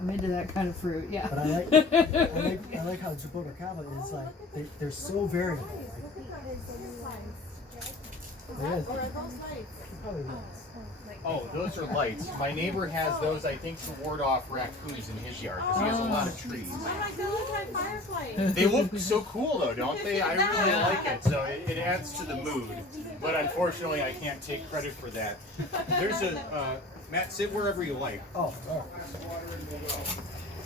I'm into that kind of fruit. Yeah. But I like how Chipotle Cava is like they're so variable. Like, probably lights. Oh, those are lights. My neighbor has those, I think, to ward off raccoons in his yard because he has a lot of trees. Oh my god, they look like fireflies. They look so cool though, don't they? I really like it. So it adds to the mood. But unfortunately, I can't take credit for that. There's a Matt, sit wherever you like. Oh,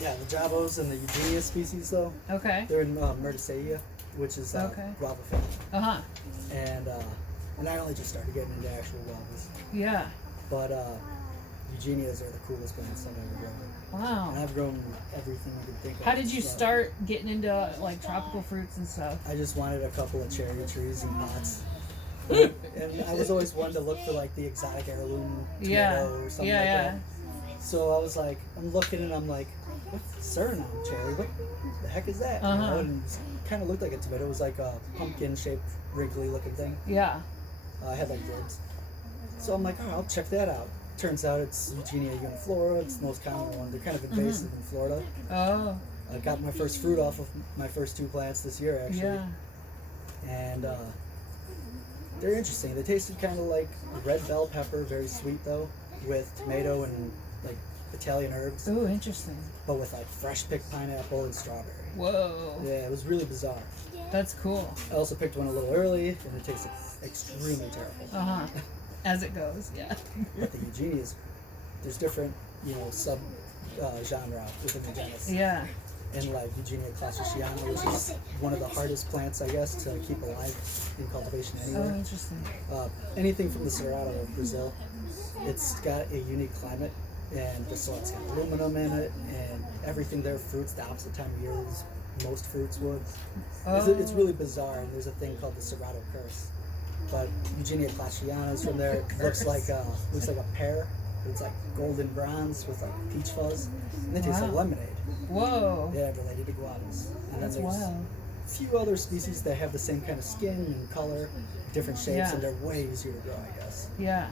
yeah, the Javos and the Eugenia species though. Okay. They're in Myrtaceae, which is guava family. Uh-huh. And I only just started getting into actual guavas. Yeah. But Eugenias are the coolest plants I've ever grown. Wow. And I've grown everything you can think of. How did you start getting into like tropical fruits and stuff? I just wanted a couple of cherry trees in pots. And I was always one to look for like the exotic heirloom tomato or something like that. So I was like, I'm looking and I'm like, what's Suriname cherry? What the heck is that? You know, and it kind of looked like a tomato. It was like a pumpkin-shaped, wrinkly-looking thing. Yeah. I had like ribs. So I'm like, oh, I'll check that out. Turns out it's Eugenia uniflora. It's the most common one. They're kind of invasive in Florida. Oh. I got my first fruit off of my first 2 plants this year, actually. Yeah. And they're interesting. They tasted kind of like red bell pepper, very sweet though, with tomato and like Italian herbs. Oh, interesting. But with like fresh picked pineapple and strawberry. Whoa. Yeah, it was really bizarre. That's cool. I also picked one a little early, and it tasted extremely terrible. Uh-huh. As it goes, yeah. But the Eugenias, there's different, sub genre within the genus. Yeah. And like Eugenia classiciana, which is one of the hardest plants, I guess, to keep alive in cultivation anywhere. Oh, interesting. Anything from the Cerrado of Brazil, it's got a unique climate, and the soil's got aluminum in it, and everything there fruits the opposite time of year as most fruits would. It's really bizarre, and there's a thing called the Cerrado curse. But Eugenia classiciana is from there. It looks like a pear. It's like golden bronze with like peach fuzz, and it tastes like lemonade. Whoa. Yeah, related to guavas. And That's then there's wild. a few other species that have the same kind of skin and color, different shapes, and they're way easier to grow, I guess. Yeah.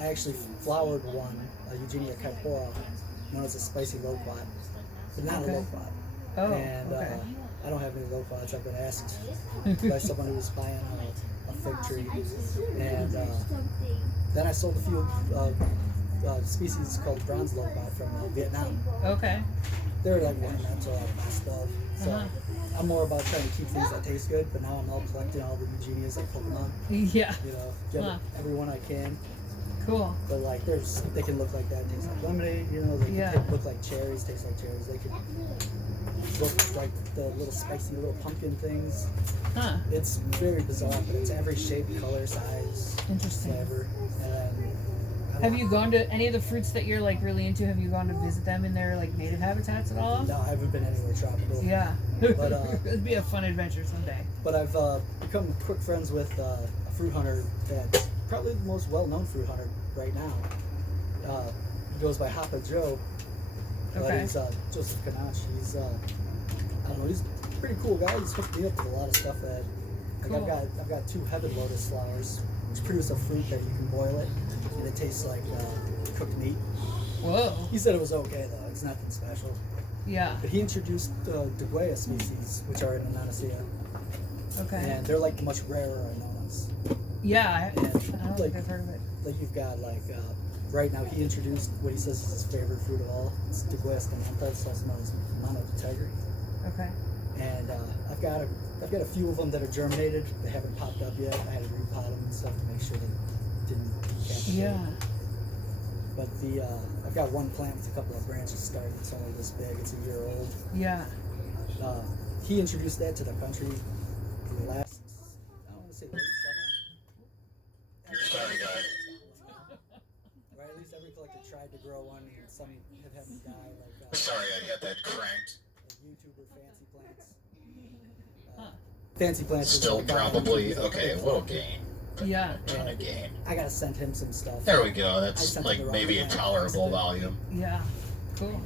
I actually flowered one, Eugenia Pawpaw, known as a spicy loquat, but not a loquat. Oh, and I don't have any loquats. I've been asked by someone who was buying a fig tree, and then I sold a few species called bronze loquat from Vietnam. Okay. They're like ornamental, like my stuff. So I'm more about trying to keep things that taste good, but now I'm all collecting all the Eugenias like Pokemon. Yeah. Get every one I can. Cool. But like, they can look like that, taste like lemonade. They can look like cherries, taste like cherries. They can look like the little spicy little pumpkin things. Huh. It's very bizarre, but it's every shape, color, size, interesting flavor. And have you gone to any of the fruits that you're like really into? Have you gone to visit them in their like native habitats at all? No, I haven't been anywhere tropical. Yeah. But it'd be a fun adventure someday. But I've become quick friends with a fruit hunter that's probably the most well-known fruit hunter right now. He goes by Hoppa Joe. But he's Joseph Canach. He's I don't know, he's a pretty cool guy. He's hooked me up with a lot of stuff that like I've got 2 heaven lotus flowers which produce a fruit that you can boil it and it tastes like cooked meat. Whoa. He said it was okay though, it's nothing special. Yeah. But he introduced Deguea species, which are in Ananacea. Okay. And they're like much rarer anonas. Yeah, I don't like, think I've heard of it. Like you've got like right now he introduced what he says is his favorite fruit of all. It's Deguea scanantha, it's also known as Mano de Tigre. Okay. And I've got a few of them that are germinated. They haven't popped up yet. I had to repot them and stuff to make sure they didn't decapitate. Yeah. But I've got one plant with a couple of branches starting. It's only this big. It's a year old. Yeah. He introduced that to the country last, I don't want to say late summer. Sorry, guys. Right, at least every collector tried to grow one, and some had had them die. Like Sorry, I got that cranked. YouTuber Fancy Plants. Fancy Plants. Still probably, okay, a little gain. Yeah. A ton of gain. I gotta send him some stuff. There we go. That's like maybe a tolerable volume. Yeah. Cool.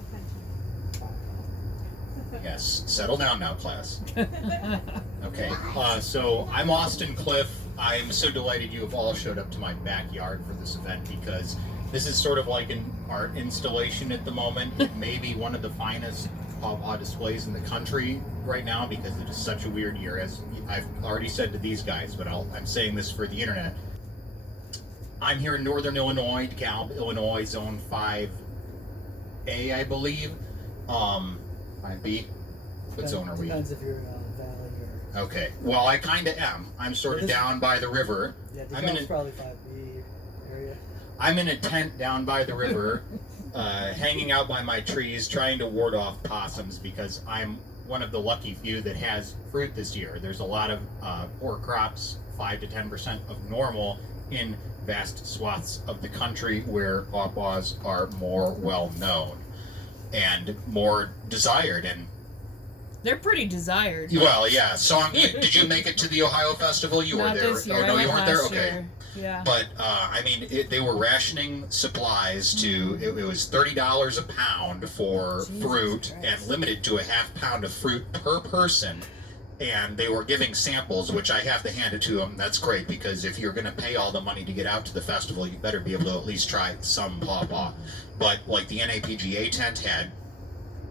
Yes. Settle down now, class. Okay. So I'm Austin Cliff. I'm so delighted you have all showed up to my backyard for this event because This is sort of like an art installation at the moment. It may be one of the finest Pawpaw displays in the country right now because it is such a weird year, as I've already said to these guys, but I'm saying this for the internet. I'm here in northern Illinois, DeKalb, Illinois, Zone 5A, I believe. 5B? What zone are we? Depends if you're in a valley or... Okay, well, I kind of am. I'm sort of down by the river. Yeah, I'm in DeKalb's probably 5B area. I'm in a tent down by the river, hanging out by my trees, trying to ward off possums because I'm one of the lucky few that has fruit this year. There's a lot of poor crops, 5 to 10% of normal in vast swaths of the country where pawpaws are more well known and more desired. And they're pretty desired. well, yeah. Song, did you make it to the Ohio Festival? You Not were there. this year. Oh I no, you went weren't there. last Okay. year. Yeah. But I mean, they were rationing supplies to. It was $30 a pound for Jesus fruit, Christ. and limited to a half pound of fruit per person. And they were giving samples, which I have to hand it to them. That's great because if you're going to pay all the money to get out to the festival, you better be able to at least try some pawpaw. But like the NAPGA tent had,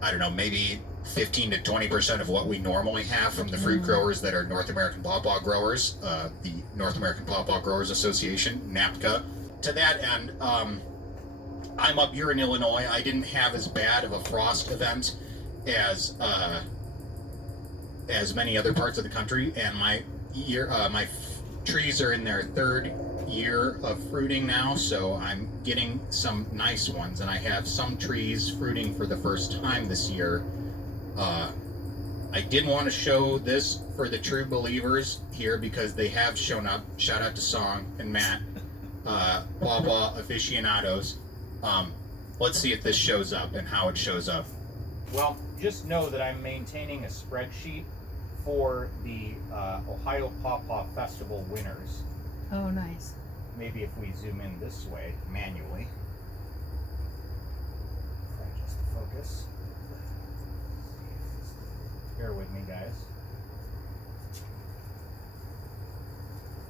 I don't know, maybe 15 to 20% of what we normally have from the fruit growers that are North American Pawpaw Growers, the North American Pawpaw Growers Association, NAPCA. To that end, I'm up here in Illinois. I didn't have as bad of a frost event as many other parts of the country, and my trees are in their third year of fruiting now, so I'm getting some nice ones, and I have some trees fruiting for the first time this year. I did want to show this for the true believers here because they have shown up. Shout out to Song and Matt, Pawpaw aficionados. Let's see if this shows up and how it shows up. Well, just know that I'm maintaining a spreadsheet for the Ohio Pawpaw Festival winners. Oh, nice. Maybe if we zoom in this way manually. Just focus. Bear with me, guys.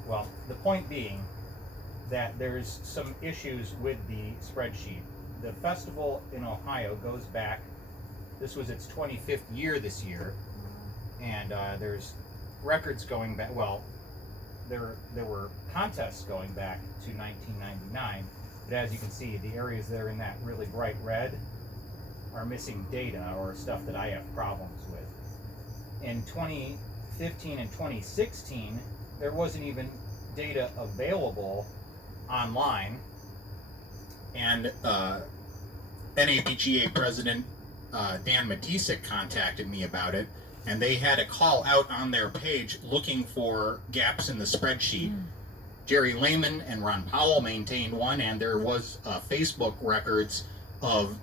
Well, the point being that there's some issues with the spreadsheet. The festival in Ohio goes back, this was its 25th year this year, and there's records going back, well, there were contests going back to 1999, but as you can see, the areas that are in that really bright red are missing data or stuff that I have problems with. In 2015 and 2016, there wasn't even data available online, and NAPGA President Dan Matisek contacted me about it, and they had a call out on their page looking for gaps in the spreadsheet. Jerry Lehman and Ron Powell maintained one, and there was Facebook records of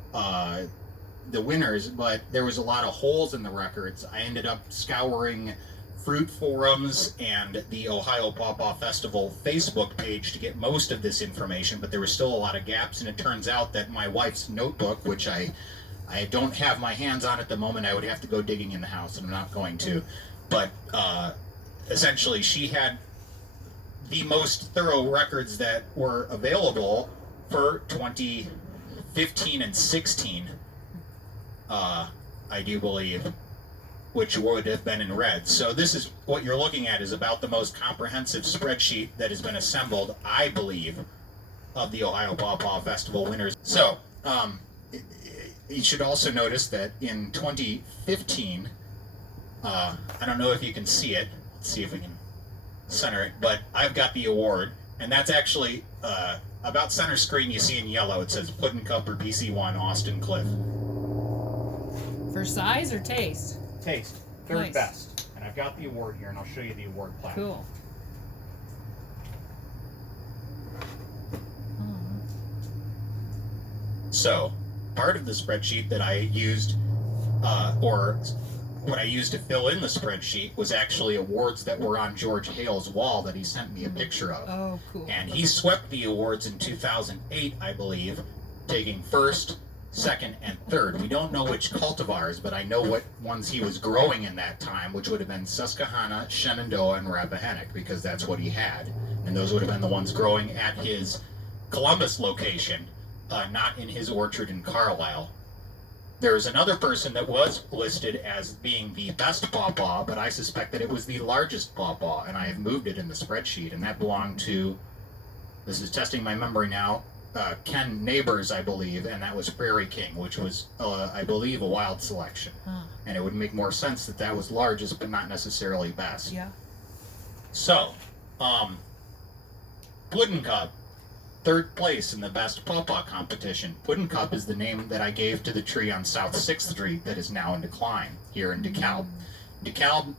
the winners, but there was a lot of holes in the records. I ended up scouring fruit forums and the Ohio Pawpaw Festival Facebook page to get most of this information, but there were still a lot of gaps, and it turns out that my wife's notebook, which I don't have my hands on at the moment, I would have to go digging in the house, and I'm not going to, but essentially she had the most thorough records that were available for 2015 and 16, I do believe, which would have been in red. So this is what you're looking at, is about the most comprehensive spreadsheet that has been assembled, I believe, of the Ohio Pawpaw Festival winners. So you should also notice that in 2015, I don't know if you can see it. Let's see if we can center it, but I've got the award, and that's actually about center screen. You see in yellow, it says Puddin' Cup or PC1 Austin Cliff. For size or taste? Taste, third Nice. best. And I've got the award here, and I'll show you the award plaque. Cool. So, part of the spreadsheet that I used, or what I used to fill in the spreadsheet, was actually awards that were on George Hale's wall that he sent me a picture of. Oh, cool. And he swept the awards in 2008, I believe, taking first, second, and third. We don't know which cultivars, but I know what ones he was growing in that time, which would have been Susquehanna, Shenandoah, and Rappahannock, because that's what he had. And those would have been the ones growing at his Columbus location, not in his orchard in Carlisle. There's another person that was listed as being the best pawpaw, but I suspect that it was the largest pawpaw, and I have moved it in the spreadsheet, and that belonged to, this is testing my memory now, Ken Neighbors, I believe, and that was Prairie King, which was, I believe, a wild selection. Huh. And it would make more sense that that was largest, but not necessarily best. Yeah. So, Puddin' Cup, third place in the best pawpaw competition. Puddin' Cup is the name that I gave to the tree on South 6th Street that is now in decline here in DeKalb. DeKalb,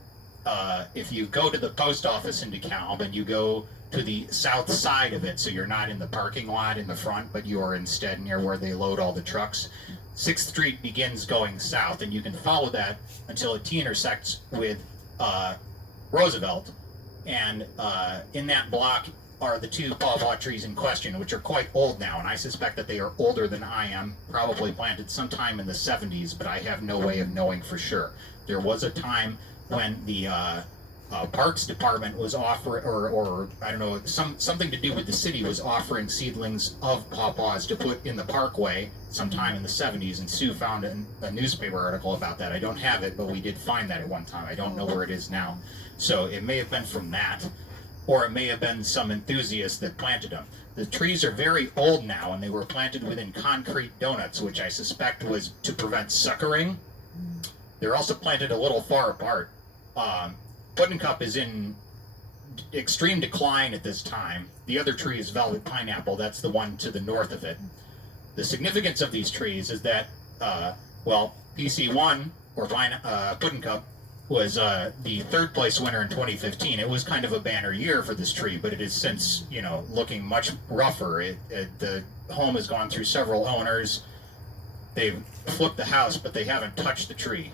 if you go to the post office in DeKalb and you go to the south side of it, so you're not in the parking lot in the front, but you are instead near where they load all the trucks, 6th Street begins going south, and you can follow that until it T-intersects with Roosevelt. And in that block are the two pawpaw trees in question, which are quite old now, and I suspect that they are older than I am, probably planted sometime in the 70s, but I have no way of knowing for sure. There was a time when the Parks Department was offering, or I don't know, something to do with the city was offering seedlings of pawpaws to put in the parkway sometime in the 70s, and Sue found a newspaper article about that. I don't have it, but we did find that at one time. I don't know where it is now. So it may have been from that, or it may have been some enthusiast that planted them. The trees are very old now, and they were planted within concrete donuts, which I suspect was to prevent suckering. They're also planted a little far apart. Puddin' Cup is in extreme decline at this time. The other tree is Velvet Pineapple. That's the one to the north of it. The significance of these trees is that, PC1, or Puddin' Cup, was the third place winner in 2015. It was kind of a banner year for this tree, but it is since, looking much rougher. The home has gone through several owners. They've flipped the house, but they haven't touched the tree.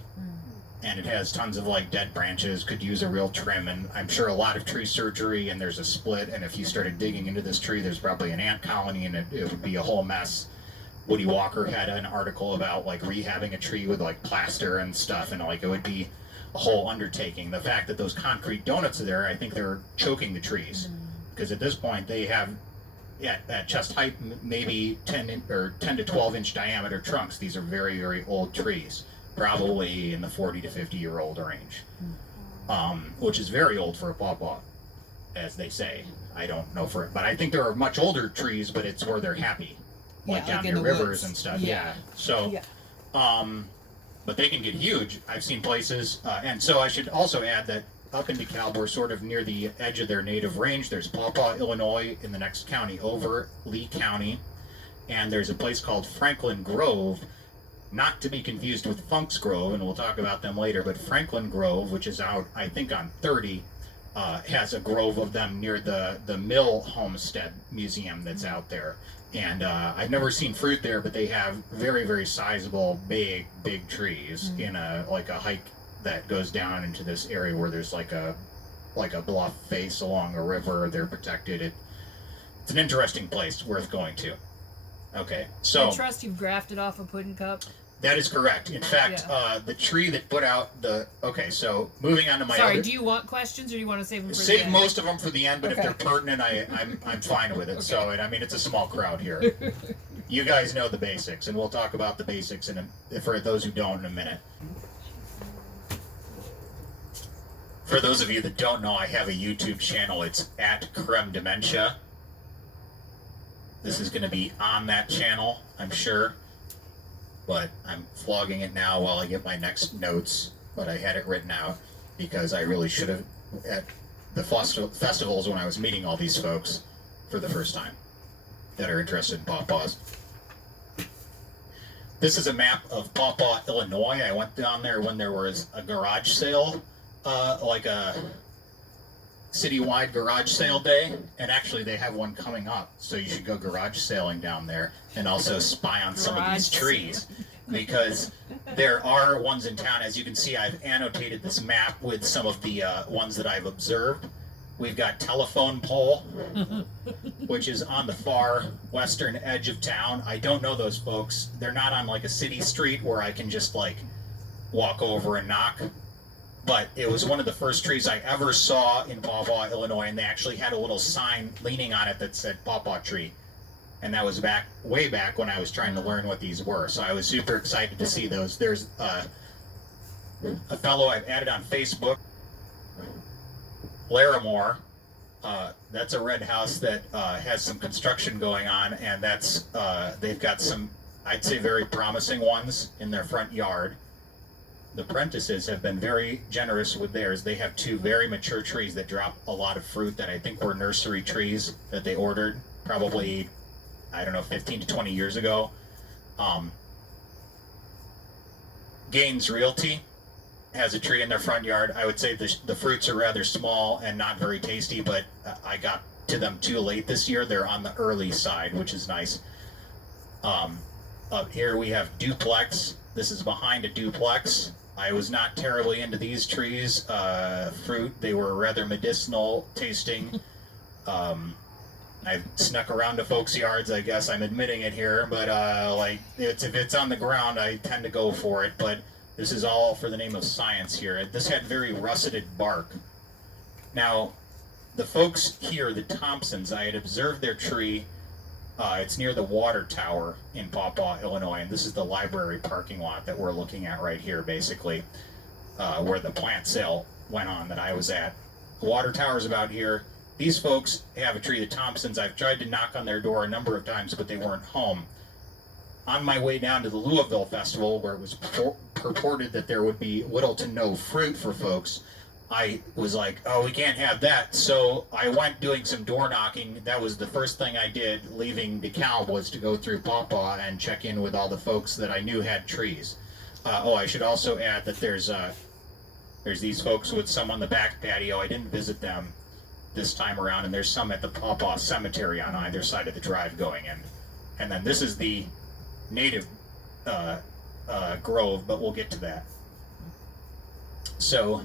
And it has tons of dead branches, could use a real trim, and I'm sure a lot of tree surgery, and there's a split, and if you started digging into this tree, there's probably an ant colony, and it would be a whole mess. Woody Walker had an article about rehabbing a tree with plaster and stuff, and it would be a whole undertaking. The fact that those concrete donuts are there, I think they're choking the trees, because at this point they have at chest height maybe 10 to 12 inch diameter trunks. These are very, very old trees, probably in the 40 to 50-year-old range, which is very old for a pawpaw, as they say. I don't know for it, but I think there are much older trees, but it's where they're happy, down near rivers and stuff. Yeah. So, but they can get huge. I've seen places, and so I should also add that up in DeKalb, we're sort of near the edge of their native range. There's Pawpaw, Illinois, in the next county over, Lee County, and there's a place called Franklin Grove, not to be confused with Funk's Grove, and we'll talk about them later, but Franklin Grove, which is out, I think, on 30, has a grove of them near the Mill Homestead Museum that's out there. And I've never seen fruit there, but they have very, very sizable, big trees in a hike that goes down into this area where there's a bluff face along a river. They're protected. It's an interesting place, worth going to. Okay, so I trust you've grafted off a Puddin' Cup. That is correct. In fact, the tree that put out the... Okay, so moving on to my Sorry, other... do you want questions or do you want to save them for the Save end? most of them for the end, but if they're pertinent, I'm fine with it. Okay. So, it's a small crowd here. You guys know the basics, and we'll talk about the basics for those who don't in a minute. For those of you that don't know, I have a YouTube channel. It's at Creme Dementia. This is going to be on that channel, I'm sure. But I'm flogging it now while I get my next notes. But I had it written out because I really should have at the festivals when I was meeting all these folks for the first time that are interested in pawpaws. This is a map of Pawpaw, Illinois. I went down there when there was a garage sale, like a citywide garage sale day, and actually they have one coming up, so you should go garage sailing down there and also spy on some of these trees, because there are ones in town. As you can see, I've annotated this map with some of the ones that I've observed. We've got Telephone Pole, which is on the far western edge of town. I don't know those folks. They're not on a city street where I can just walk over and knock. But it was one of the first trees I ever saw in Pawpaw, Illinois, and they actually had a little sign leaning on it that said Pawpaw Tree. and that was way back when I was trying to learn what these were. So I was super excited to see those. There's a fellow I've added on Facebook, Larimore. That's a red house that has some construction going on, and that's they've got some, I'd say, very promising ones in their front yard. The Prentices have been very generous with theirs. They have 2 very mature trees that drop a lot of fruit that I think were nursery trees that they ordered probably, I don't know, 15 to 20 years ago. Gaines Realty has a tree in their front yard. I would say the fruits are rather small and not very tasty, but I got to them too late this year. They're on the early side, which is nice. Up here we have Duplex. This is behind a duplex. I was not terribly into these trees. Fruit, they were rather medicinal tasting. I've snuck around to folks' yards, I guess I'm admitting it here, but like if it's on the ground, I tend to go for it. But this is all for the name of science here. This had very russeted bark. Now, the folks here, the Thompsons, I had observed their tree. It's near the water tower in Pawpaw, Illinois, and this is the library parking lot that we're looking at right here, basically, where the plant sale went on that I was at. The water tower's about here. These folks have a tree, the Thompsons. I've tried to knock on their door a number of times, but they weren't home. On my way down to the Louisville Festival, where it was purported that there would be little to no fruit for folks, I was like, oh, we can't have that. So I went doing some door knocking. That was the first thing I did leaving DeKalb, was to go through Pawpaw and check in with all the folks that I knew had trees. Oh, I should also add that there's these folks with some on the back patio. I didn't visit them this time around, and there's some at the Pawpaw Cemetery on either side of the drive going in. And then this is the native grove, but we'll get to that. So,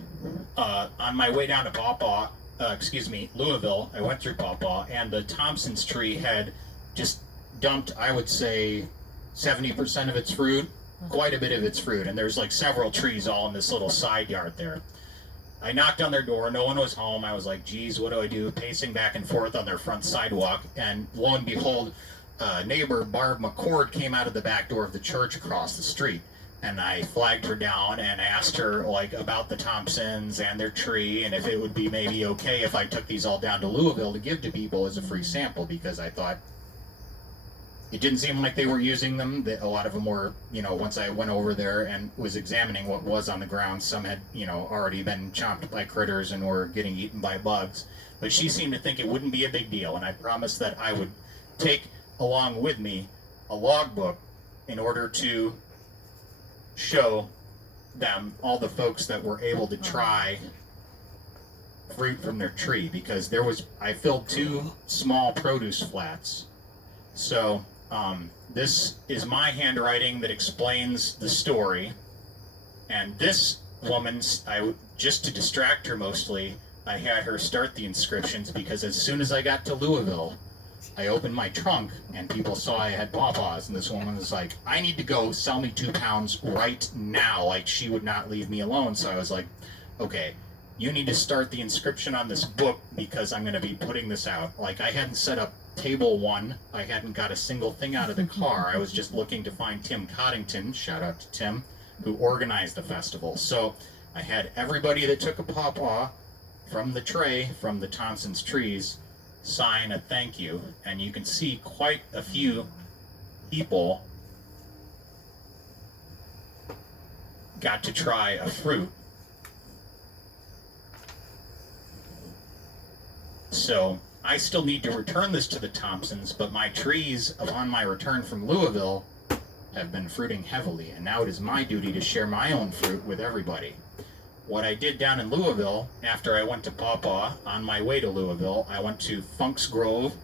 on my way down to Pawpaw, Louisville, I went through Pawpaw, and the Thompson's tree had just dumped, I would say, 70% of its fruit, quite a bit of its fruit, and there's like several trees all in this little side yard there. I knocked on their door, no one was home. I was like, geez, what do I do? Pacing back and forth on their front sidewalk, and lo and behold, neighbor Barb McCord came out of the back door of the church across the street. And I flagged her down and asked her like about the Thompsons and their tree, and if it would be maybe okay if I took these all down to Louisville to give to people as a free sample, because I thought it didn't seem like they were using them. That a lot of them were, once I went over there and was examining what was on the ground, some had, already been chomped by critters and were getting eaten by bugs. But she seemed to think it wouldn't be a big deal, and I promised that I would take along with me a logbook in order to show them, all the folks that were able to try fruit from their tree, because I filled 2 small produce flats. So this is my handwriting that explains the story, and this woman, just to distract her mostly, I had her start the inscriptions, because as soon as I got to Louisville, I opened my trunk and people saw I had Pawpaws, and this woman was like, I need to go, sell me 2 pounds right now. Like, she would not leave me alone. So I was like, okay, you need to start the inscription on this book, because I'm going to be putting this out. Like, I hadn't set up table 1. I hadn't got a single thing out of the car. I was just looking to find Tim Coddington, shout out to Tim, who organized the festival. So I had everybody that took a Pawpaw from the tray, from the Thompson's trees, sign a thank you, and you can see quite a few people got to try a fruit. So I still need to return this to the Thompsons, but my trees upon my return from Louisville have been fruiting heavily, and now it is my duty to share my own fruit with everybody. What I did down in Louisville, after I went to Pawpaw, on my way to Louisville, I went to Funk's Grove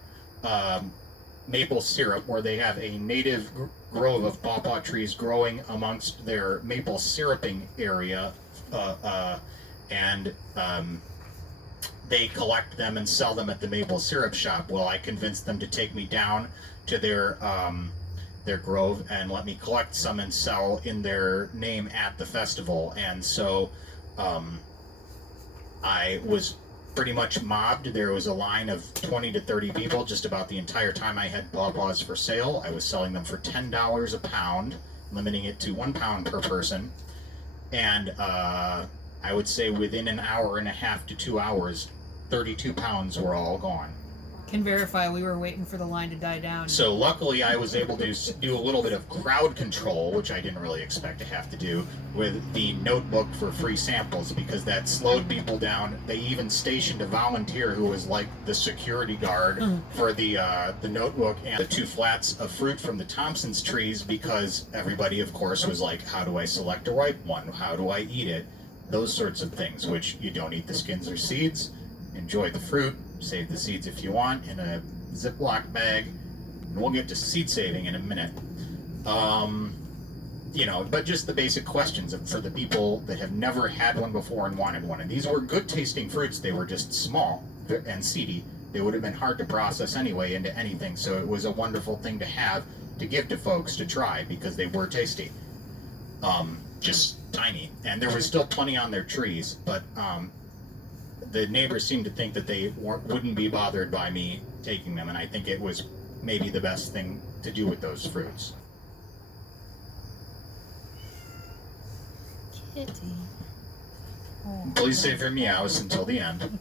Maple Syrup, where they have a native grove of Pawpaw trees growing amongst their maple syruping area, and they collect them and sell them at the maple syrup shop. Well, I convinced them to take me down to their grove and let me collect some and sell in their name at the festival. And so I was pretty much mobbed. There was a line of 20 to 30 people just about the entire time I had Pawpaws for sale. I was selling them for $10 a pound, limiting it to 1 pound per person. And I would say within an hour and a half to 2 hours, 32 pounds were all gone. Can verify we were waiting for the line to die down. So luckily I was able to do a little bit of crowd control, which I didn't really expect to have to do, with the notebook for free samples, because that slowed people down. They even stationed a volunteer who was like the security guard for the notebook and the 2 flats of fruit from the Thompson's trees, because everybody, of course, was like, how do I select a ripe one? How do I eat it? Those sorts of things, which you don't eat the skins or seeds. Enjoy the fruit. Save the seeds if you want in a Ziploc bag. And we'll get to seed saving in a minute. You know, but just the basic questions for the people that have never had one before and wanted one. And these were good tasting fruits. They were just small and seedy. They would have been hard to process anyway into anything. So it was a wonderful thing to have to give to folks to try, because they were tasty. Just tiny. And there was still plenty on their trees, but the neighbors seemed to think that they wouldn't be bothered by me taking them, and I think it was maybe the best thing to do with those fruits. Kitty. Oh. Please save her meows until the end.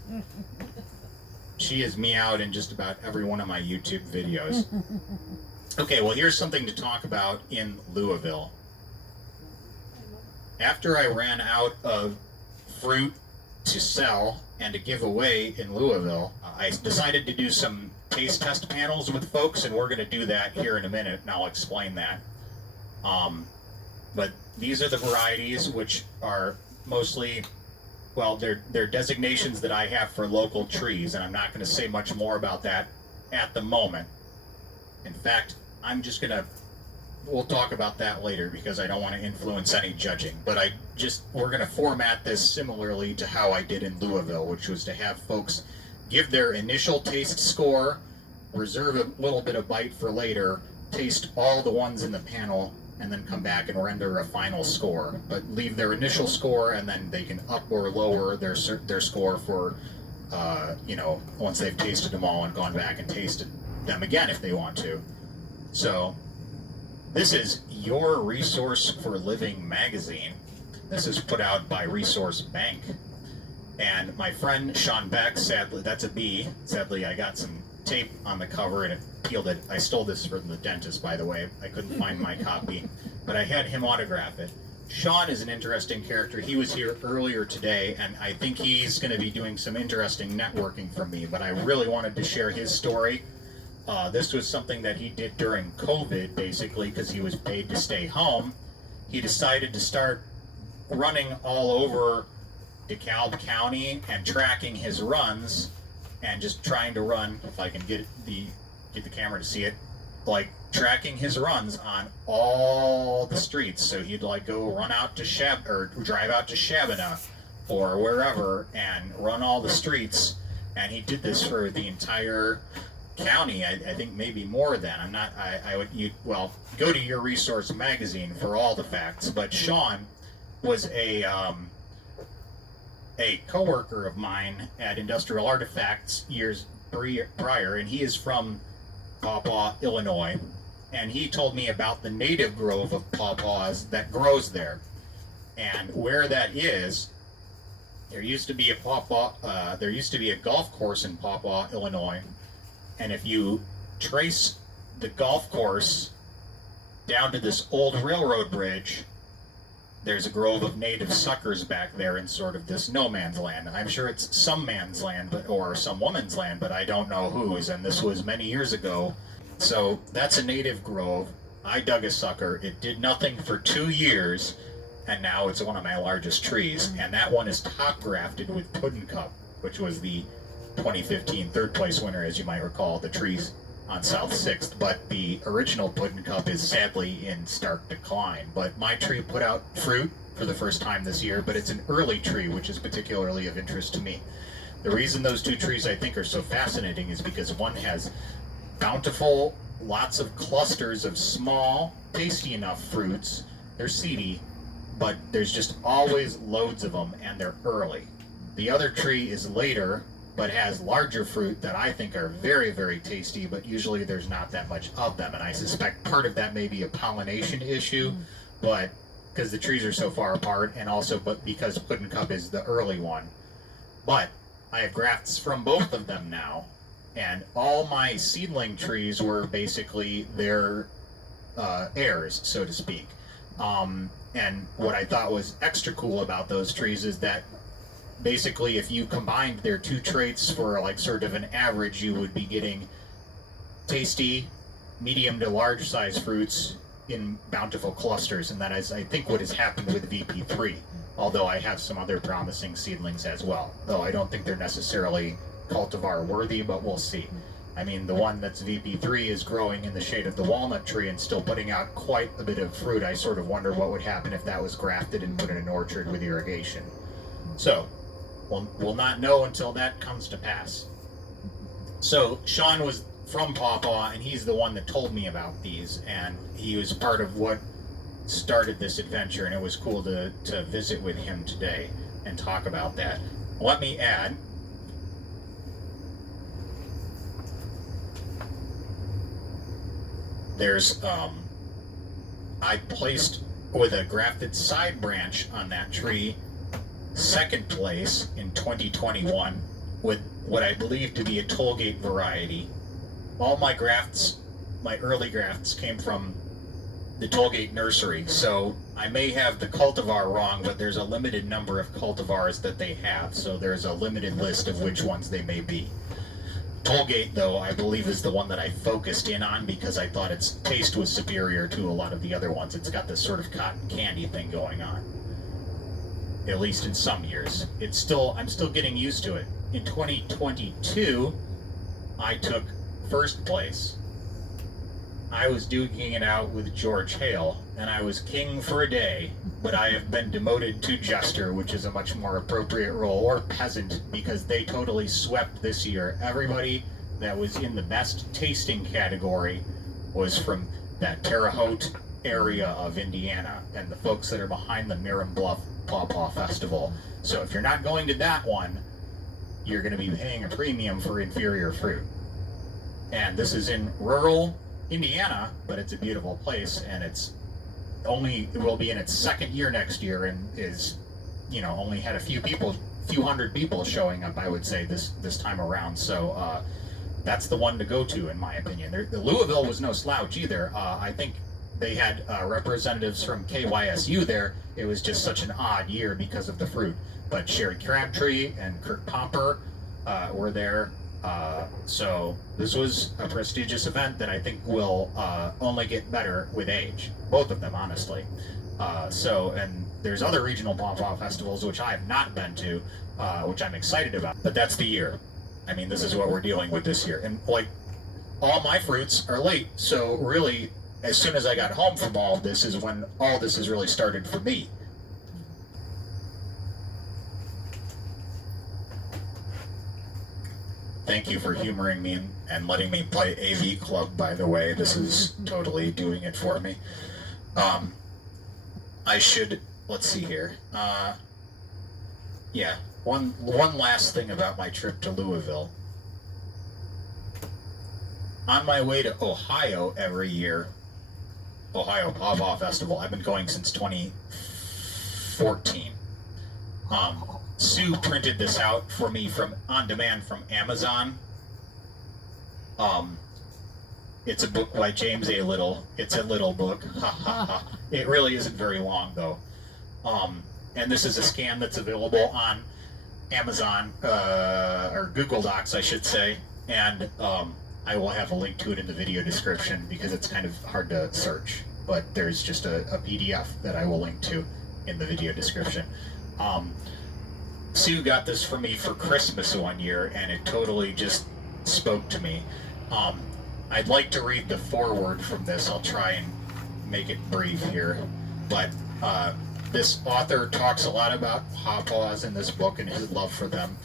She is meowed in just about every one of my YouTube videos. Okay, well, here's something to talk about in Louisville. After I ran out of fruit to sell and to give away in Louisville, I decided to do some taste test panels with folks, and we're going to do that here in a minute, and I'll explain that. But these are the varieties, which are mostly, well, they're designations that I have for local trees, and I'm not going to say much more about that at the moment. In fact, we'll talk about that later, because I don't want to influence any judging. But we're going to format this similarly to how I did in Louisville, which was to have folks give their initial taste score, reserve a little bit of bite for later, taste all the ones in the panel, and then come back and render a final score. But leave their initial score, and then they can up or lower their score for, you know, once they've tasted them all and gone back and tasted them again if they want to. So this is Your Resource for Living magazine. This is put out by Resource Bank. And my friend Sean Beck, sadly, that's a B. Sadly, I got some tape on the cover and it peeled it. I stole this from the dentist, by the way. I couldn't find my copy, but I had him autograph it. Sean is an interesting character. He was here earlier today, and I think he's going to be doing some interesting networking for me, but I really wanted to share his story. This was something that he did during COVID, basically, because he was paid to stay home. He decided to start running all over DeKalb County and tracking his runs, and just trying to run, if I can get the camera to see it, like tracking his runs on all the streets. So he'd like go run out to drive out to Shabana or wherever and run all the streets. And he did this for the entire county. I think maybe more than. Well, go to Your Resource magazine for all the facts. But Sean was a coworker of mine at Industrial Artifacts years prior, and he is from Pawpaw, Illinois, and he told me about the native grove of pawpaws that grows there. And where that is, there used to be a golf course in Pawpaw, Illinois, and if you trace the golf course down to this old railroad bridge, there's a grove of native suckers back there in sort of this no man's land. I'm sure it's some man's land, or some woman's land, but I don't know whose, and this was many years ago. So that's a native grove. I dug a sucker. It did nothing for 2 years, and now it's one of my largest trees. And that one is top grafted with Puddin' Cup, which was the 2015 third place winner, as you might recall, the trees on South 6th, but the original Puddin' Cup is sadly in stark decline. But my tree put out fruit for the first time this year, but it's an early tree, which is particularly of interest to me. The reason those two trees I think are so fascinating is because one has bountiful, lots of clusters of small, tasty enough fruits. They're seedy, but there's just always loads of them, and they're early. The other tree is later, but has larger fruit that I think are very, very tasty, but usually there's not that much of them. And I suspect part of that may be a pollination issue, but because the trees are so far apart, and also but because Puddin' Cup is the early one. But I have grafts from both of them now, and all my seedling trees were basically their heirs, so to speak. And what I thought was extra cool about those trees is that basically if you combined their two traits for like sort of an average, you would be getting tasty, medium to large size fruits in bountiful clusters, and that is, I think, what has happened with VP3, although I have some other promising seedlings as well, though I don't think they're necessarily cultivar worthy, but we'll see. I mean, the one that's VP3 is growing in the shade of the walnut tree and still putting out quite a bit of fruit. I sort of wonder what would happen if that was grafted and put in an orchard with irrigation. So, we'll not know until that comes to pass. So, Sean was from Pawpaw, and he's the one that told me about these, and he was part of what started this adventure, and it was cool to visit with him today and talk about that. Let me add, there's I placed with a grafted side branch on that tree second place in 2021 with what I believe to be a tollgate variety. All my grafts, my early grafts, came from the Tollgate nursery, so I may have the cultivar wrong, but there's a limited number of cultivars that they have, so there's a limited list of which ones they may be. Tollgate, though, I believe is the one that I focused in on because I thought its taste was superior to a lot of the other ones. It's got this sort of cotton candy thing going on, at least in some years. I'm still getting used to it. In 2022, I took first place. I was duking it out with George Hale, and I was king for a day, but I have been demoted to jester, which is a much more appropriate role, or peasant, because they totally swept this year. Everybody that was in the best tasting category was from that Terre Haute area of Indiana, and the folks that are behind the Miram Bluff Pawpaw Festival. So if you're not going to that one, you're going to be paying a premium for inferior fruit. And this is in rural Indiana, but it's a beautiful place, and it will be in its second year next year, and is, only had a few hundred people showing up, I would say, this time around. So that's the one to go to, in my opinion. The Louisville was no slouch either. I think they had representatives from KYSU there. It was just such an odd year because of the fruit. But Sherry Crabtree and Kirk Pomper were there. So this was a prestigious event that I think will only get better with age. Both of them, honestly. And there's other regional Pawpaw festivals which I have not been to, which I'm excited about. But that's the year. I mean, this is what we're dealing with this year. And like, all my fruits are late. So really, as soon as I got home from all of this is when all this has really started for me. Thank you for humoring me and letting me play AV Club, by the way. This is totally doing it for me. I should, let's see here. Yeah, one last thing about my trip to Louisville. On my way to Ohio every year, Ohio Pawpaw Festival, I've been going since 2014. Sue printed this out for me on demand from Amazon. It's a book by James A. Little. It's a little book. It really isn't very long though. And this is a scan that's available on Amazon, or Google Docs, I should say. And I will have a link to it in the video description because it's kind of hard to search. But there's just a PDF that I will link to in the video description. Sue got this for me for Christmas one year, and it totally just spoke to me. I'd like to read the foreword from this. I'll try and make it brief here. But this author talks a lot about Pawpaws in this book and his love for them.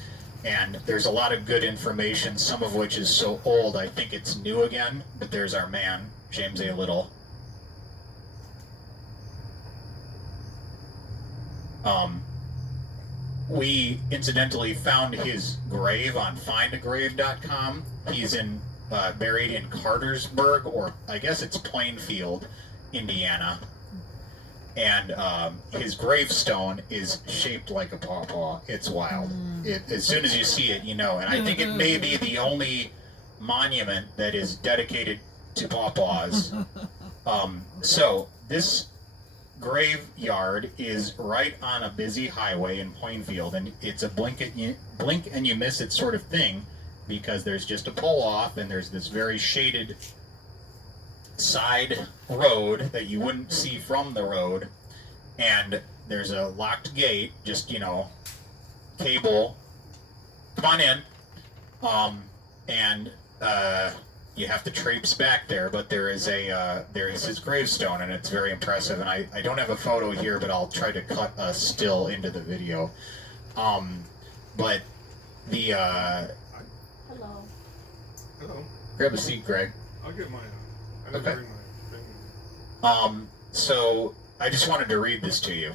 And there's a lot of good information, some of which is so old I think it's new again. But there's our man, James A. Little. We incidentally found his grave on findagrave.com. He's buried in Cartersburg, or I guess it's Plainfield, Indiana. And his gravestone is shaped like a pawpaw. It's wild. As soon as you see it, you know. And I think it may be the only monument that is dedicated to pawpaws. So this graveyard is right on a busy highway in Plainfield, and it's a blink and you miss it sort of thing, because there's just a pull off and there's this very shaded side road that you wouldn't see from the road, and there's a locked gate, just, you know, cable, come on in, and you have to traipse back there, but there is his gravestone, and it's very impressive. And I don't have a photo here, but I'll try to cut a still into the video. But the Hello. Hello. grab a seat, Greg. I'll get mine. I didn't Okay. bring my thing. So I just wanted to read this to you.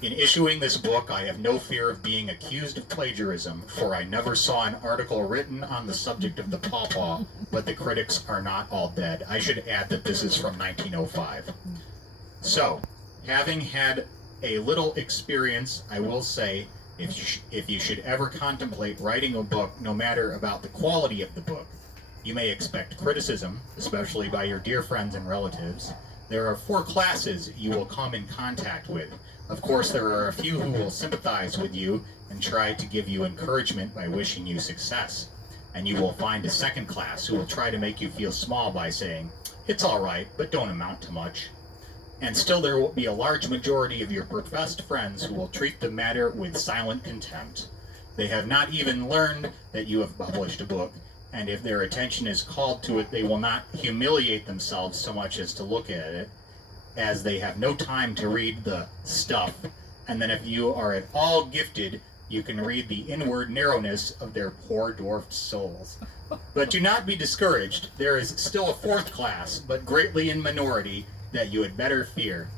In issuing this book, I have no fear of being accused of plagiarism, for I never saw an article written on the subject of the pawpaw, but the critics are not all dead. I should add that this is from 1905. So, having had a little experience, I will say, if you should ever contemplate writing a book, no matter about the quality of the book, you may expect criticism, especially by your dear friends and relatives. There are 4 classes you will come in contact with. Of course, there are a few who will sympathize with you and try to give you encouragement by wishing you success. And you will find a second class who will try to make you feel small by saying, "It's all right, but don't amount to much." And still there will be a large majority of your professed friends who will treat the matter with silent contempt. They have not even learned that you have published a book, and if their attention is called to it, they will not humiliate themselves so much as to look at it, as they have no time to read the stuff. And then if you are at all gifted, you can read the inward narrowness of their poor dwarfed souls. But do not be discouraged. There is still a 4th class, but greatly in minority, that you had better fear.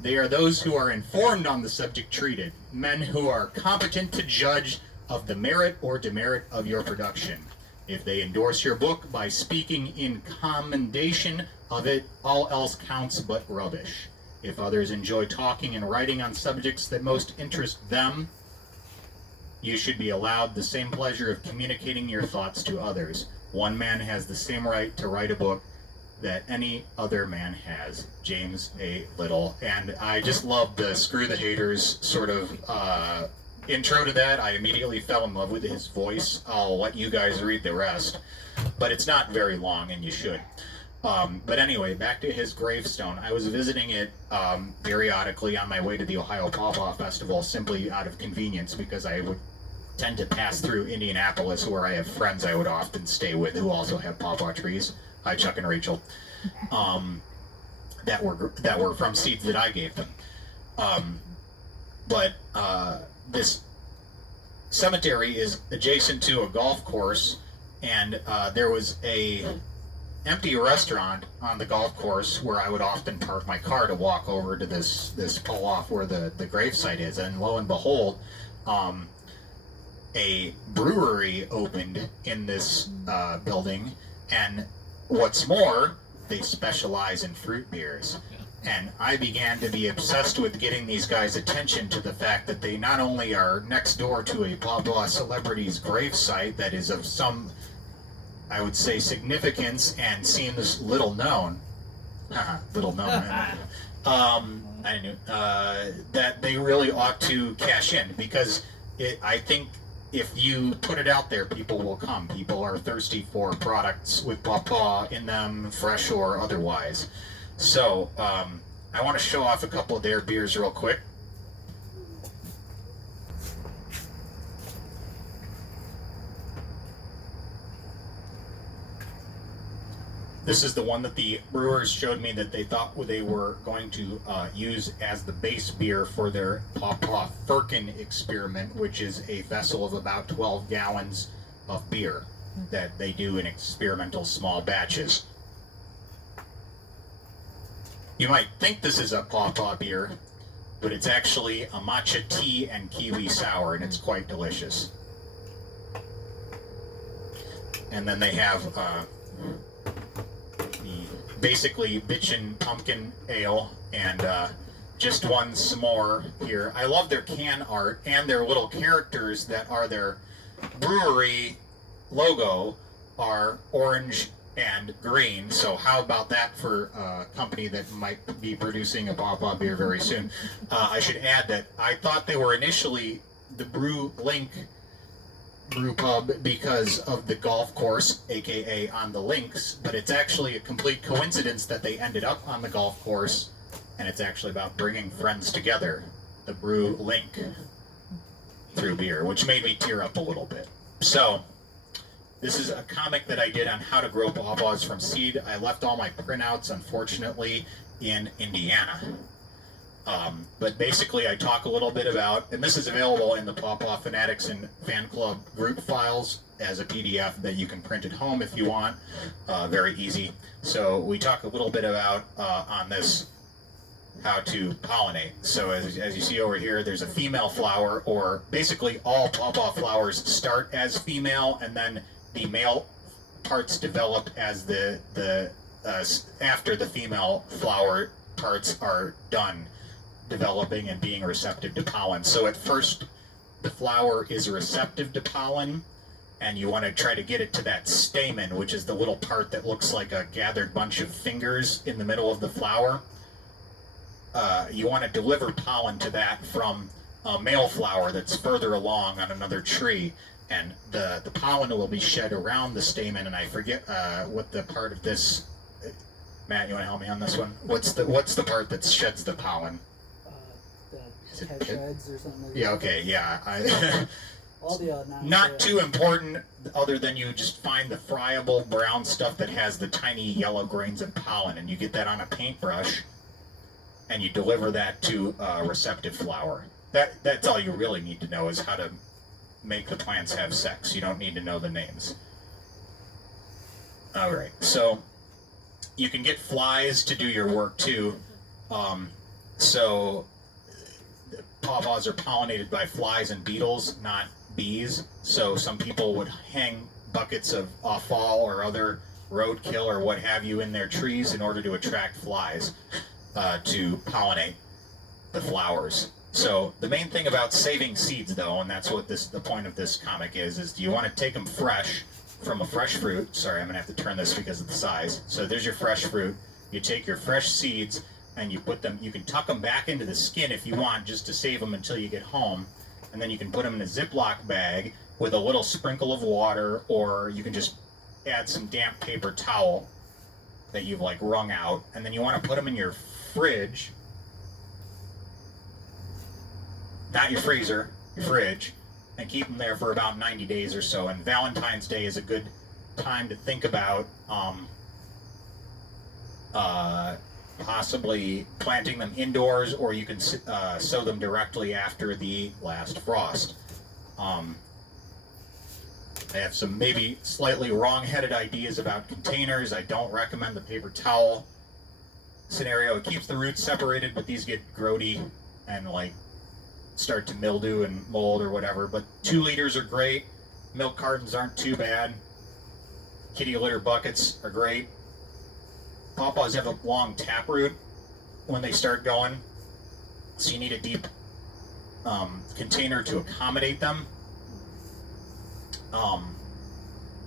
They are those who are informed on the subject treated, men who are competent to judge of the merit or demerit of your production. If they endorse your book by speaking in commendation of it, all else counts but rubbish. If others enjoy talking and writing on subjects that most interest them, you should be allowed the same pleasure of communicating your thoughts to others. One man has the same right to write a book that any other man has. James A. Little. And I just love the Screw the Haters sort of intro to that. I immediately fell in love with his voice. I'll let you guys read the rest, but it's not very long, and you should. But anyway, back to his gravestone. I was visiting it periodically on my way to the Ohio Pawpaw Festival, simply out of convenience, because I would tend to pass through Indianapolis, where I have friends I would often stay with who also have pawpaw trees. Hi, Chuck and Rachel. That were from seeds that I gave them. But this cemetery is adjacent to a golf course, and there was a empty restaurant on the golf course where I would often park my car to walk over to this pull off where the gravesite is. And lo and behold, a brewery opened in this building, and what's more, they specialize in fruit beers. And I began to be obsessed with getting these guys' attention to the fact that they not only are next door to a Pawpaw celebrity's gravesite that is of some, I would say, significance and seems little known. Little known. I knew that they really ought to cash in, because I think if you put it out there, people will come. People are thirsty for products with Pawpaw in them, fresh or otherwise. So, I want to show off a couple of their beers real quick. This is the one that the brewers showed me that they thought they were going to use as the base beer for their Pawpaw Firkin experiment, which is a vessel of about 12 gallons of beer that they do in experimental small batches. You might think this is a Pawpaw beer, but it's actually a matcha tea and kiwi sour, and it's quite delicious. And then they have basically bitchin' pumpkin ale, and just one s'more here. I love their can art and their little characters that are their brewery logo are orange and green. So how about that for a company that might be producing a Pawpaw beer very soon? I should add that I thought they were initially the Brew Link brew pub because of the golf course, aka on the links, but it's actually a complete coincidence that they ended up on the golf course, and it's actually about bringing friends together, the Brew Link, through beer, which made me tear up a little bit. So this is a comic that I did on how to grow pawpaws from seed. I left all my printouts, unfortunately, in Indiana. But basically, I talk a little bit about, and this is available in the Pawpaw Fanatics and Fan Club group files as a PDF that you can print at home if you want. Very easy. So we talk a little bit about on this how to pollinate. So as you see over here, there's a female flower, or basically all pawpaw flowers start as female, and then the male parts develop as after the female flower parts are done developing and being receptive to pollen. So at first, the flower is receptive to pollen, and you want to try to get it to that stamen, which is the little part that looks like a gathered bunch of fingers in the middle of the flower. You want to deliver pollen to that from a male flower that's further along on another tree, and the pollen will be shed around the stamen. And I forget what the part of this. Matt, you want to help me on this one? What's the part that sheds the pollen? The head shreds or something like that. Yeah. Okay. Yeah. All the not too important, other than you just find the friable brown stuff that has the tiny yellow grains of pollen, and you get that on a paintbrush, and you deliver that to a receptive flower. That's all you really need to know, is how to make the plants have sex. You don't need to know the names. All right. So you can get flies to do your work too. So pawpaws are pollinated by flies and beetles, not bees. So some people would hang buckets of fall or other roadkill or what have you in their trees in order to attract flies to pollinate the flowers. So the main thing about saving seeds, though, and that's what the point of this comic is you want to take them fresh from a fresh fruit. Sorry, I'm gonna have to turn this because of the size. So there's your fresh fruit. You take your fresh seeds and you put them, you can tuck them back into the skin if you want, just to save them until you get home. And then you can put them in a Ziploc bag with a little sprinkle of water, or you can just add some damp paper towel that you've like wrung out. And then you want to put them in your fridge, not your freezer, your fridge, and keep them there for about 90 days or so. And Valentine's Day is a good time to think about possibly planting them indoors, or you can sow them directly after the last frost. I have some maybe slightly wrong-headed ideas about containers. I don't recommend the paper towel scenario. It keeps the roots separated, but these get grody and like start to mildew and mold or whatever. But 2 liters are great. Milk cartons aren't too bad. Kitty litter buckets are great. Pawpaws have a long taproot when they start going, so you need a deep container to accommodate them.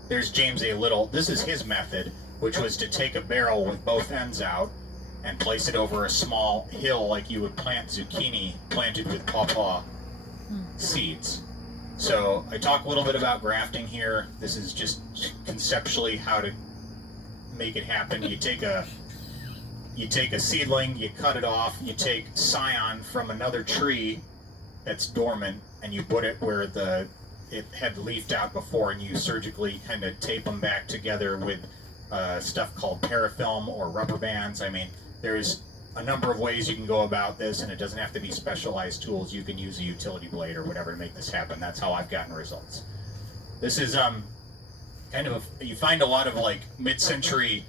There's James A. Little. This is his method, which was to take a barrel with both ends out and place it over a small hill like you would plant zucchini planted with pawpaw seeds. So I talk a little bit about grafting here. This is just conceptually how to make it happen. You take a seedling, you cut it off, you take scion from another tree that's dormant, and you put it where it had leafed out before, and you surgically kind of tape them back together with stuff called parafilm or rubber bands. I mean, there's a number of ways you can go about this, and it doesn't have to be specialized tools. You can use a utility blade or whatever to make this happen. That's how I've gotten results. This is kind of you find a lot of like mid-century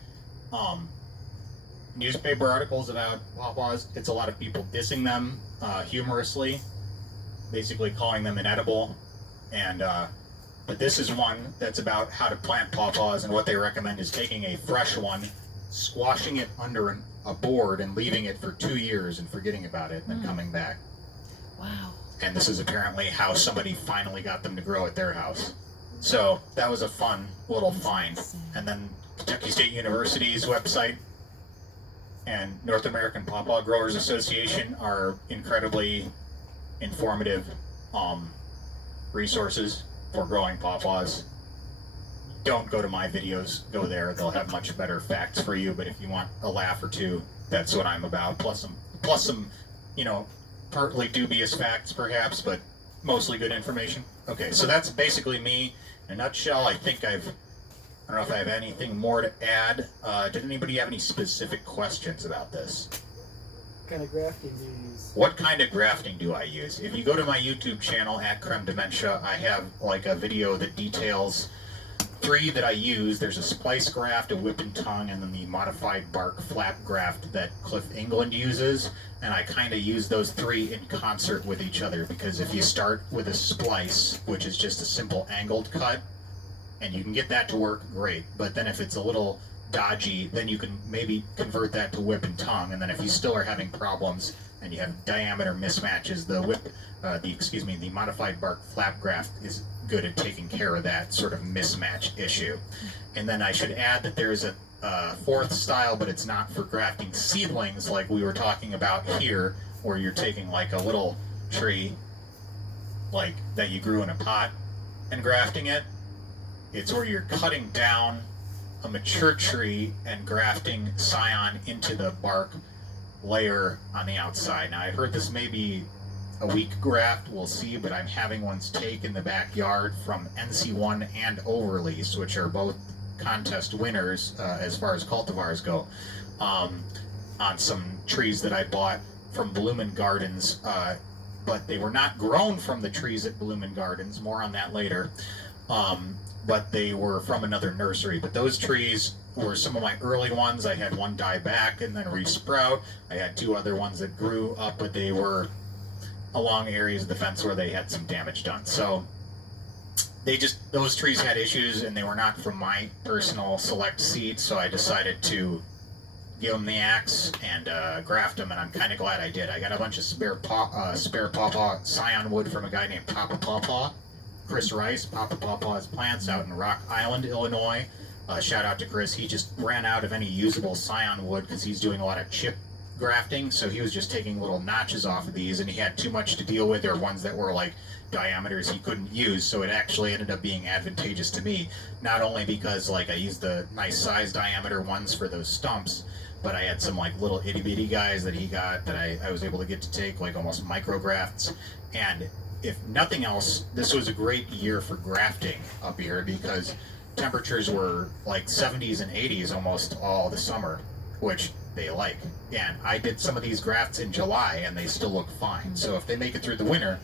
newspaper articles about pawpaws. It's a lot of people dissing them humorously, basically calling them inedible. And but this is one that's about how to plant pawpaws, and what they recommend is taking a fresh one, squashing it under a board and leaving it for 2 years and forgetting about it, and then coming back. Wow. And this is apparently how somebody finally got them to grow at their house. So that was a fun little find. And then Kentucky State University's website and North American Pawpaw Growers Association are incredibly informative resources for growing pawpaws. Don't go to my videos, go there. They'll have much better facts for you, but if you want a laugh or two, that's what I'm about. Plus some, you know, partly dubious facts perhaps, but mostly good information. Okay, so that's basically me in a nutshell. I don't know if I have anything more to add. Did anybody have any specific questions about this? What kind of grafting do you use? What kind of grafting do I use? If you go to my YouTube channel at Creme Dementia, I have like a video that details 3 that I use. There's a splice graft, a whip and tongue, and then the modified bark flap graft that Cliff England uses. And I kind of use those 3 in concert with each other, because if you start with a splice, which is just a simple angled cut, and you can get that to work, great. But then if it's a little dodgy, then you can maybe convert that to whip and tongue. And then if you still are having problems and you have diameter mismatches, the modified bark flap graft is good at taking care of that sort of mismatch issue. And then I should add that there's a 4th style, but it's not for grafting seedlings like we were talking about here, where you're taking like a little tree like that you grew in a pot and grafting it. It's where you're cutting down a mature tree and grafting scion into the bark layer on the outside. Now I heard this may be a weak graft, we'll see, but I'm having ones take in the backyard from NC1 and Overlease, which are both contest winners as far as cultivars go, on some trees that I bought from Bloomin' Gardens, but they were not grown from the trees at Bloomin' Gardens, more on that later, but they were from another nursery. But those trees were some of my early ones. I had one die back and then resprout. I had 2 other ones that grew up, but they were along areas of the fence where they had some damage done. So those trees had issues, and they were not from my personal select seed, so I decided to give them the axe and graft them, and I'm kind of glad I did. I got a bunch of spare Pawpaw scion wood from a guy named Pawpaw, Chris Rice. Pawpaw's plants out in Rock Island, Illinois. Shout out to Chris. He just ran out of any usable scion wood because he's doing a lot of chip grafting, so he was just taking little notches off of these, and he had too much to deal with, or ones that were like diameters he couldn't use, so it actually ended up being advantageous to me, not only because like I used the nice size diameter ones for those stumps, but I had some like little itty bitty guys that he got that I was able to get to take like almost micro grafts. And if nothing else, this was a great year for grafting up here because temperatures were like 70s and 80s almost all the summer, which they like. And I did some of these grafts in July and they still look fine. So if they make it through the winter,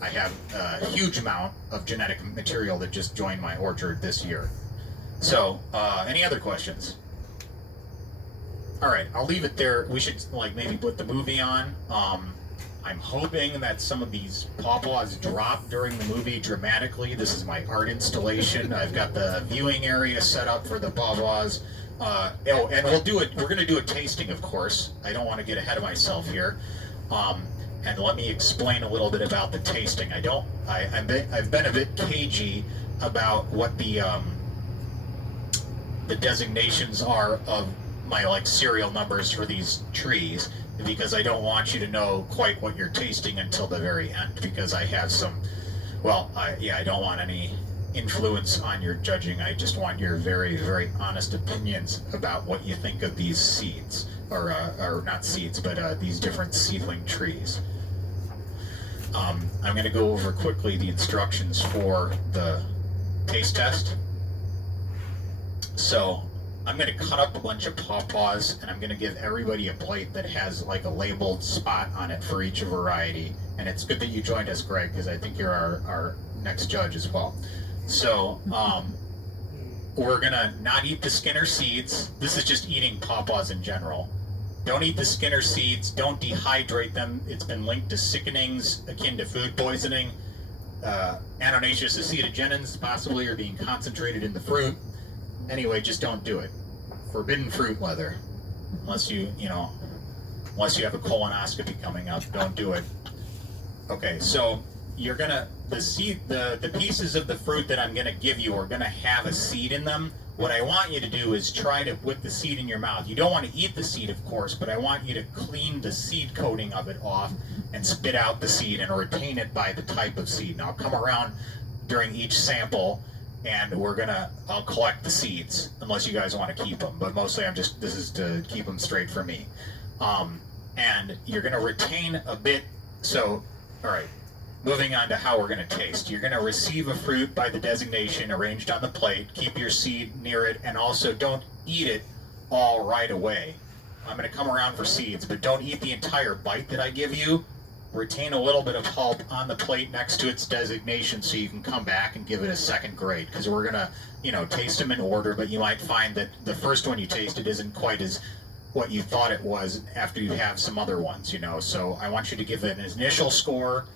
I have a huge amount of genetic material that just joined my orchard this year. So, any other questions? All right, I'll leave it there. We should like maybe put the movie on. I'm hoping that some of these pawpaws drop during the movie dramatically. This is my art installation. I've got the viewing area set up for the pawpaws. And we're going to do a tasting, of course. I don't want to get ahead of myself here. And let me explain a little bit about the tasting. I've been a bit cagey about what the designations are of my like serial numbers for these trees, because I don't want you to know quite what you're tasting until the very end, because I have some, I don't want any influence on your judging. I just want your very, very honest opinions about what you think of these seeds, or not seeds, but these different seedling trees. I'm going to go over quickly the instructions for the taste test. So I'm going to cut up a bunch of pawpaws, and I'm going to give everybody a plate that has like a labeled spot on it for each variety. And it's good that you joined us, Greg, because I think you're our next judge as well. So we're gonna not eat the skin or seeds. This is just eating pawpaws in general. Don't eat the skin or seeds. Don't dehydrate them. It's been linked to sickenings akin to food poisoning. Annonaceous acetogenins possibly are being concentrated in the fruit. Anyway, just don't do it. Forbidden fruit leather. Unless you have a colonoscopy coming up, don't do it. Okay, so you're gonna, the pieces of the fruit that I'm gonna give you are gonna have a seed in them. What I want you to do is try to put the seed in your mouth. You don't want to eat the seed, of course, but I want you to clean the seed coating of it off and spit out the seed and retain it by the type of seed. Now I'll come around during each sample and I'll collect the seeds, unless you guys want to keep them, but mostly this is to keep them straight for me. And you're gonna retain a bit, so, all right. Moving on to how we're going to taste. You're going to receive a fruit by the designation arranged on the plate. Keep your seed near it, and also don't eat it all right away. I'm going to come around for seeds, but don't eat the entire bite that I give you. Retain a little bit of pulp on the plate next to its designation so you can come back and give it a second grade, because we're going to, taste them in order, but you might find that the first one you tasted isn't quite as what you thought it was after you have some other ones, So I want you to give it an initial score,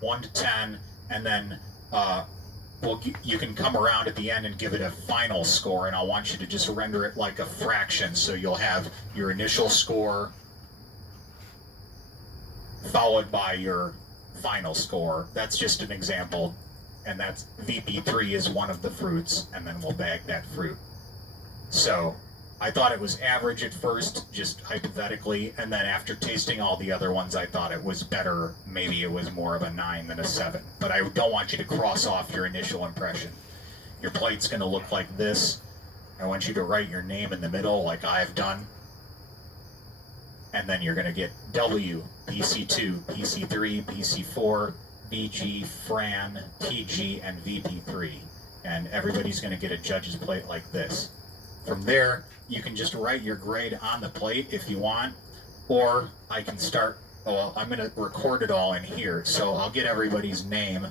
1 to 10, and then you can come around at the end and give it a final score, and I'll want you to just render it like a fraction, so you'll have your initial score followed by your final score. That's just an example, and that's VP3 is one of the fruits, and then we'll bag that fruit. So I thought it was average at first, just hypothetically, and then after tasting all the other ones, I thought it was better. Maybe it was more of a 9 than a 7. But I don't want you to cross off your initial impression. Your plate's going to look like this. I want you to write your name in the middle, like I've done. And then you're going to get W, PC2, PC3, PC4, BG, Fran, TG, and VP3. And everybody's going to get a judge's plate like this. From there, you can just write your grade on the plate if you want, or I can start, I'm going to record it all in here, so I'll get everybody's name,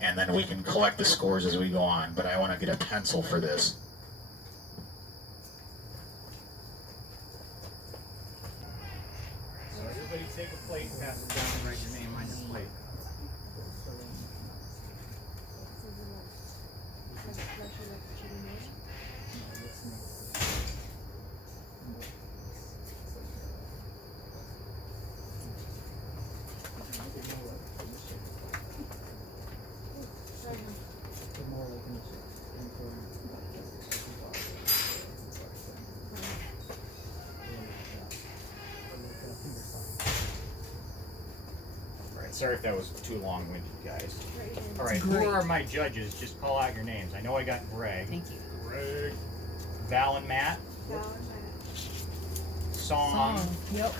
and then we can collect the scores as we go on, but I want to get a pencil for this. So everybody take a plate, pass it down, and write your name on your plate. Sorry if that was too long-winded, guys. All right, who are my judges? Just call out your names. I know I got Greg. Thank you. Greg. Val and Matt. Song. Yep.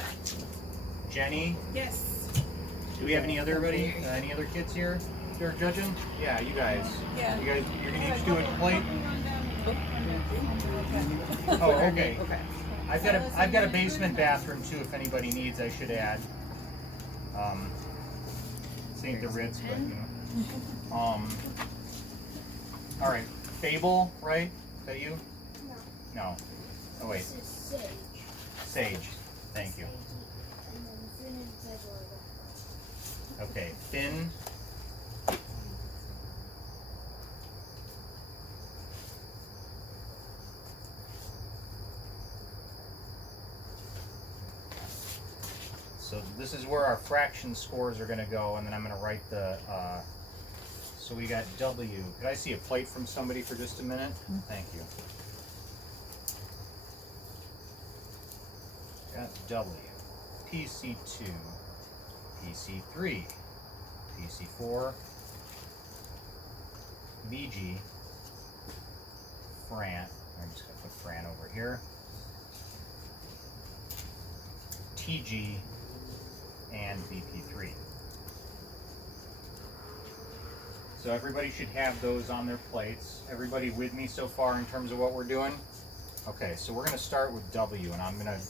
Jenny. Yes. Do we have any other kids here that are judging? Yeah, you guys. Yeah. You're gonna each do a plate. Oh, okay. Okay. I've got a basement bathroom too. If anybody needs, I should add. This ain't the Ritz, but all right, Fable, right? Is that you? No. Oh wait. Sage. Thank you. Okay, Finn. So this is where our fraction scores are going to go, and then I'm going to write the, so we got W. Could I see a plate from somebody for just a minute? Thank you. Got W, PC2, PC3, PC4, BG, Fran, I'm just going to put Fran over here, TG, and VP3. So everybody should have those on their plates. Everybody with me so far in terms of what we're doing? Okay, so we're going to start with W, and I'm going to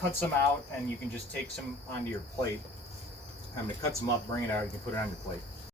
cut some out, and you can just take some onto your plate. I'm going to cut some up, bring it out, you can put it on your plate.